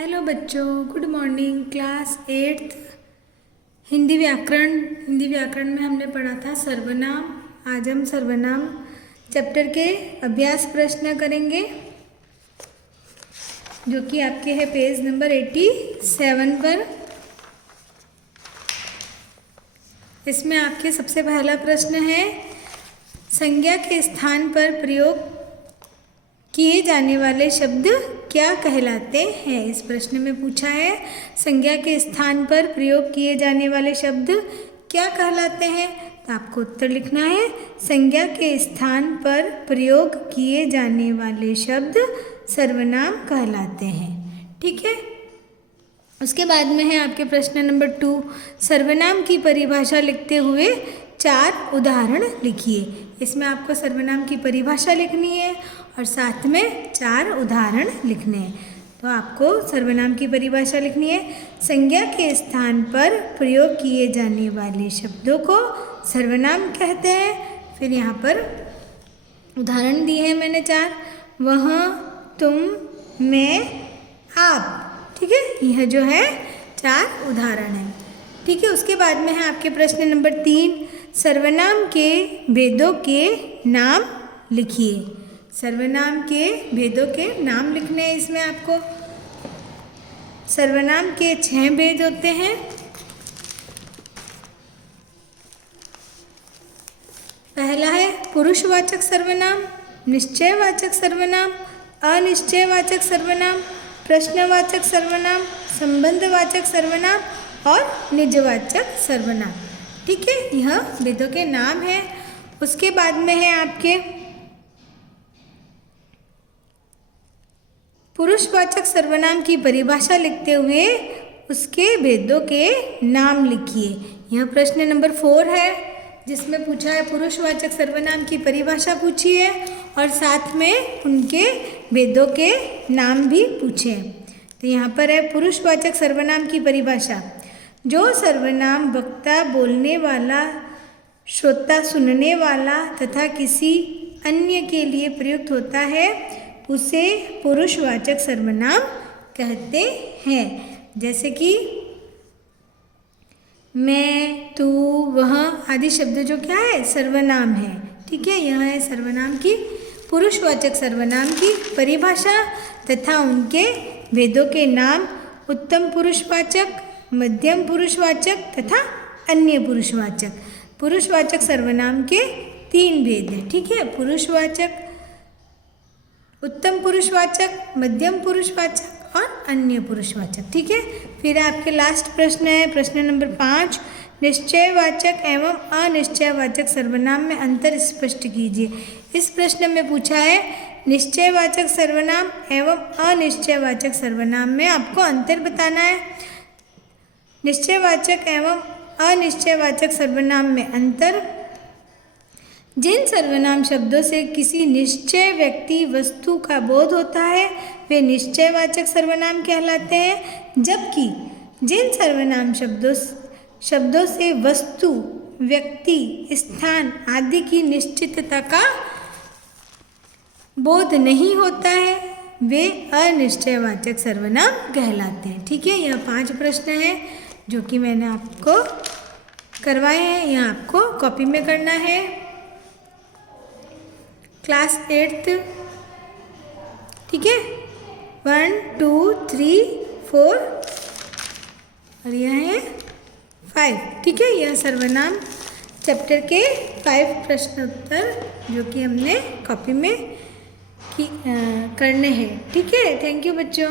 Hello बच्चों, good morning. Class 8 Hindi व्याकरण में हमने पढ़ा था सर्वनाम। आज हम सर्वनाम चैप्टर के अभ्यास प्रश्न करेंगे जो कि आपके है पेज नंबर 87 पर। इसमें आपके सबसे पहला प्रश्न है, संज्ञा के स्थान पर प्रयोग किए जाने वाले शब्द क्या कहलाते हैं। इस प्रश्न में पूछा है, संज्ञा के स्थान पर प्रयोग किए जाने वाले शब्द क्या कहलाते हैं। तो आपको उत्तर लिखना है, संज्ञा के स्थान पर प्रयोग किए जाने वाले शब्द सर्वनाम कहलाते हैं। ठीक है। उसके बाद में है आपके प्रश्न नंबर 2, सर्वनाम की परिभाषा लिखते हुए 4 उदाहरण लिखिए। इसमें आपको सर्वनाम की परिभाषा लिखनी है और साथ में 4 उदाहरण लिखने हैं। तो आपको सर्वनाम की परिभाषा लिखनी है, संज्ञा के स्थान पर प्रयोग किए जाने वाले शब्दों को सर्वनाम कहते हैं। फिर यहाँ पर उदाहरण दिए हैं मैंने 4, वह, तुम, मैं, आप। ठीक है, यह जो है 4 उदाहरण हैं। ठीक है। उसके बाद में है आपके प्रश्न नंबर 3, सर्वनाम के भेदों के नाम लिखिए। सर्वनाम के भेदों के नाम लिखने हैं। इसमें आपको सर्वनाम के 6 भेद होते हैं। पहला है पुरुषवाचक सर्वनाम, निश्चयवाचक सर्वनाम, अनिश्चयवाचक सर्वनाम, प्रश्नवाचक सर्वनाम, संबंधवाचक सर्वनाम और निजवाचक सर्वनाम। ठीक है, यह भेदों के नाम है। उसके बाद में है आपके पुरुषवाचक सर्वनाम की परिभाषा लिखते हुए उसके भेदों के नाम लिखिए। यह प्रश्न नंबर 4 है, जिसमें पूछा है पुरुषवाचक सर्वनाम की परिभाषा पूछी है और साथ में उनके भेदों के नाम भी पूछे हैं। तो यहाँ पर है पुरुषवाचक सर्वनाम की परिभाषा, जो सर्वनाम वक्ता बोलने वाला, श्रोता सुनने वाला तथा किसी अन्य के लिए प्रयुक्त होता है उसे पुरुषवाचक सर्वनाम कहते हैं। जैसे कि मैं, तू, वह आदि शब्द जो क्या है, सर्वनाम है। ठीक है, यह है सर्वनाम की पुरुषवाचक सर्वनाम की परिभाषा तथा उनके भेदों के नाम। उत्तम पुरुषवाचक, मध्यम पुरुषवाचक तथा अन्य पुरुषवाचक। पुरुषवाचक सर्वनाम के 3 भेद हैं। ठीक है, पुरुषवाचक, उत्तम पुरुषवाचक, मध्यम पुरुषवाचक और अन्य पुरुषवाचक। ठीक है। फिर आपके लास्ट प्रश्न है प्रश्न नंबर 5, निश्चयवाचक एवं अनिश्चयवाचक सर्वनाम में अंतर स्पष्ट कीजिए। इस प्रश्न में पूछा है, निश्चयवाचक सर्वनाम एवं अनिश्चयवाचक सर्वनाम में आपको अंतर बताना है। निश्चयवाचक एवं अनिश्चयवाचक सर्वनाम में अंतर, जिन सर्वनाम शब्दों से किसी निश्चय व्यक्ति वस्तु का बोध होता है वे निश्चयवाचक सर्वनाम कहलाते हैं, जबकि जिन सर्वनाम शब्दों से वस्तु, व्यक्ति, स्थान आदि की निश्चितता का बोध नहीं होता है वे अनिश्चयवाचक सर्वनाम कहलाते हैं। ठीक है, यह 5 प्रश्न हैं जो कि मैंने आपको करवाए हैं। यह आपको कॉपी में करना है। क्लास 8, ठीक है, 1 2 3 4 और यह है 5। ठीक है, यह सर्वनाम चैप्टर के 5 प्रश्न उत्तर जो कि हमने कॉपी में करने हैं। ठीक है, थैंक यू बच्चों।